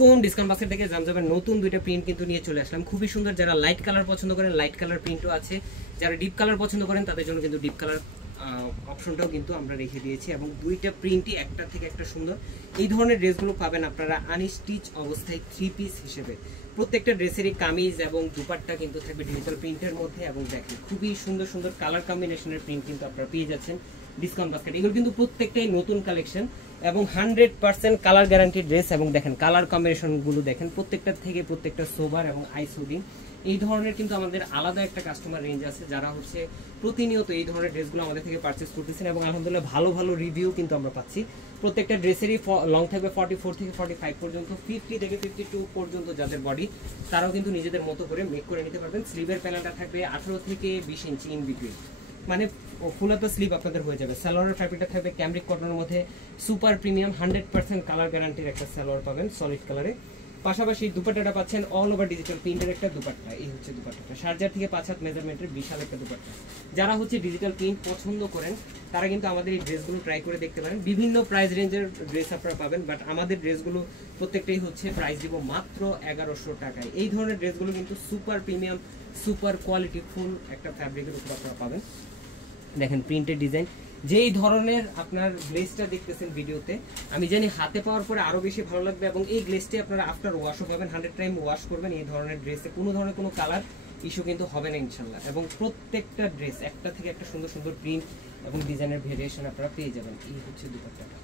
কোন discount basket থেকে জামজামের নতুন দুইটা প্রিন্ট কিন্তু নিয়ে চলে আসলাম। খুবই সুন্দর, যারা লাইট কালার পছন্দ করেন লাইট কালার প্রিন্টও আছে, যারা ডিপ কালার পছন্দ করেন তাদের জন্য কিন্তু ডিপ কালার অপশনটাও কিন্তু আমরা রেখে দিয়েছি এবং দুইটা প্রিন্টই একটা থেকে একটা সুন্দর। এই ধরনের ড্রেসগুলো পাবেন আপনারা আনস্টিচ অবস্থায় 3 পিস হিসেবে। প্রত্যেকটা ড্রেসেরই কামিজ এবং দুপাট্টা কিন্তু থাকবে ডিজিটাল প্রিন্টের মধ্যে এবং দেখেন খুবই সুন্দর সুন্দর কালার কম্বিনেশনের প্রিন্ট কিন্তু আপনারা পেয়ে যাচ্ছেন ডিসকাউন্ট বাস্কেট। এগুলো কিন্তু প্রত্যেকটাই নতুন কালেকশন এবং 100% কালার গ্যারান্টি ড্রেস এবং দেখেন কালার কম্বিনেশনগুলো দেখেন প্রত্যেকটা থেকে প্রত্যেকটা সোবার এবং আই সুদিং। এই ধরনের কিন্তু আমাদের আলাদা একটা কাস্টমার রেঞ্জ আছে যারা হচ্ছে প্রতিনিয়ত এই ধরনের ড্রেসগুলো আমাদের থেকে পারচেস করতেছেন এবং আলহামদুলিল্লাহ ভালো ভালো রিভিউ কিন্তু আমরা পাচ্ছি। প্রত্যেকটা ড্রেসেরই লং থাকবে 44 থেকে 45 পর্যন্ত, 50 থেকে 52 পর্যন্ত যাদের বডি তারাও কিন্তু নিজেদের মতো করে মেক করে নিতে পারবেন। স্লিভের প্যানেলটা থাকবে 18 থেকে 20 ইঞ্চি ইন বিটুইন, মানে ফুল আপ স্লিভ আপনাদের হয়ে যাবে। সালোয়ারের ফ্যাব্রিকটা থাকবে ক্যামব্রিক কটনের মধ্যে সুপার প্রিমিয়াম 100% কালার গ্যারান্টির একটা সালোয়ার পাবেন সলিড কালারে। পাশাপাশি দুপাট্টাটা পাচ্ছেন অল ওভার ডিজিটাল প্রিন্টের একটা দুপাট্টা। এই হচ্ছে দুপাট্টাটা, শারজার থেকে 5 হাত মেজারমেন্টের বিশাল একটা দুপাট্টা। যারা হচ্ছে ডিজিটাল প্রিন্ট পছন্দ করেন তারা কিন্তু আমাদের এই ড্রেসগুলো ট্রাই করে দেখতে পারেন। বিভিন্ন প্রাইস রেঞ্জের ড্রেস আপনারা পাবেন, বাট আমাদের ড্রেসগুলো প্রত্যেকটাই হচ্ছে প্রাইস দিব মাত্র 1100 টাকায়। এই ধরনের ড্রেসগুলো কিন্তু super premium super quality full একটা ফ্যাব্রিকের উপর আপনারা পাবেন। দেখেন প্রিন্টের ডিজাইন, যেই ধরনের আপনার গ্লেজটা দেখতেছেন ভিডিওতে, আমি জানি হাতে পাওয়ার পরে আরো বেশি ভালো লাগবে এবং এই গ্লেজটি আপনারা আফটার ওয়াশও পাবেন। 100 টাইম ওয়াশ করবেন, এই ধরনের ড্রেসে কোনো ধরনের কোনো কালার ইস্যু কিন্তু হবে না ইনশাল্লাহ। এবং প্রত্যেকটা ড্রেস একটা থেকে একটা সুন্দর সুন্দর প্রিন্ট এবং ডিজাইনের ভেরিয়েশন আপনারা পেয়ে যাবেন। এই হচ্ছে দুপাট্টাটা।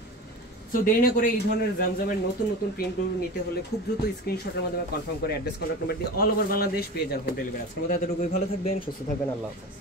সো দেরি না করে এই ধরনের জামজামের নতুন নতুন প্রিন্টগুলো নিতে হলে খুব দ্রুত স্ক্রিনশটের মাধ্যমে কনফার্ম করে অ্যাড্রেস কন্ট্যাক্ট নাম্বার দিয়ে অল ওভার বাংলাদেশ পেয়ে যান হোম ডেলিভারি। আজকের মধ্যে এতটুকুই, ভালো থাকবেন, সুস্থ থাকবেন, আল্লাহ হাফেজ।